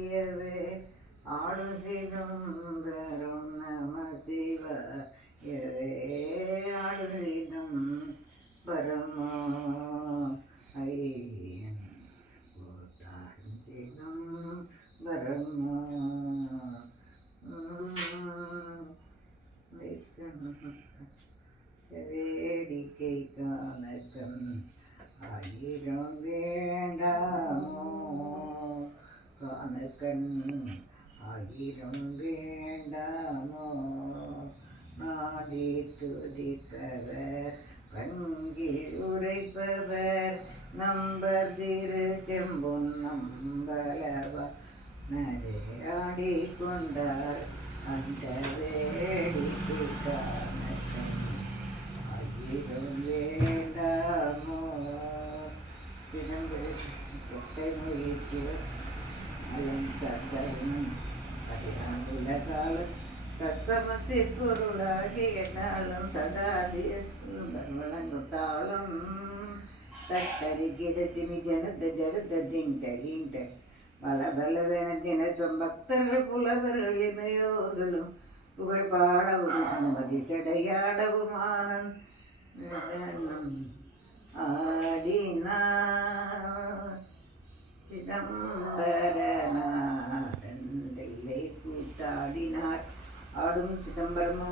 சிவாயவே ஆளும் சிதம்பரம் நம சிவாயவே ஆளும் சிதம்பரமா ஐயன் கூத்தாடும் சிதம்பரமா வேடிக்கை காணக்கம் ஆயிரம் வேண்டாமோ காணக்கண் ஆயிரம் வேண்டாமோ நாடி துதிப்பவர் கண்கில் உரைப்பவர் நம்பர் திரு செம்பொன் நம்பலவா நரையாடி கொண்டார் அந்த வேடிக்கை காணக்கம் ஆயிரம் வேண்டாமோ கொட்டை மொழிக்கு அலம் சந்தனம் பதினாண்டுல காலம் தத்தமசி பொருளாகி என்னாலும் சதாதி வழங்கும் தாளம் தத்தரி கிடத்தினி ஜனத ஜருத திங்க ஈண்ட பல பலவென தினத்தும் பக்தர்கள் புலவர்கள் இமையோதலும் புகழ் பாடவும் அனுமதி செடையாடவும் ஆனந்தம் ஆடினார் சிதம்பரநாதன் தில்லை கூத்தாடினார் ஆடும் சிதம்பரமோ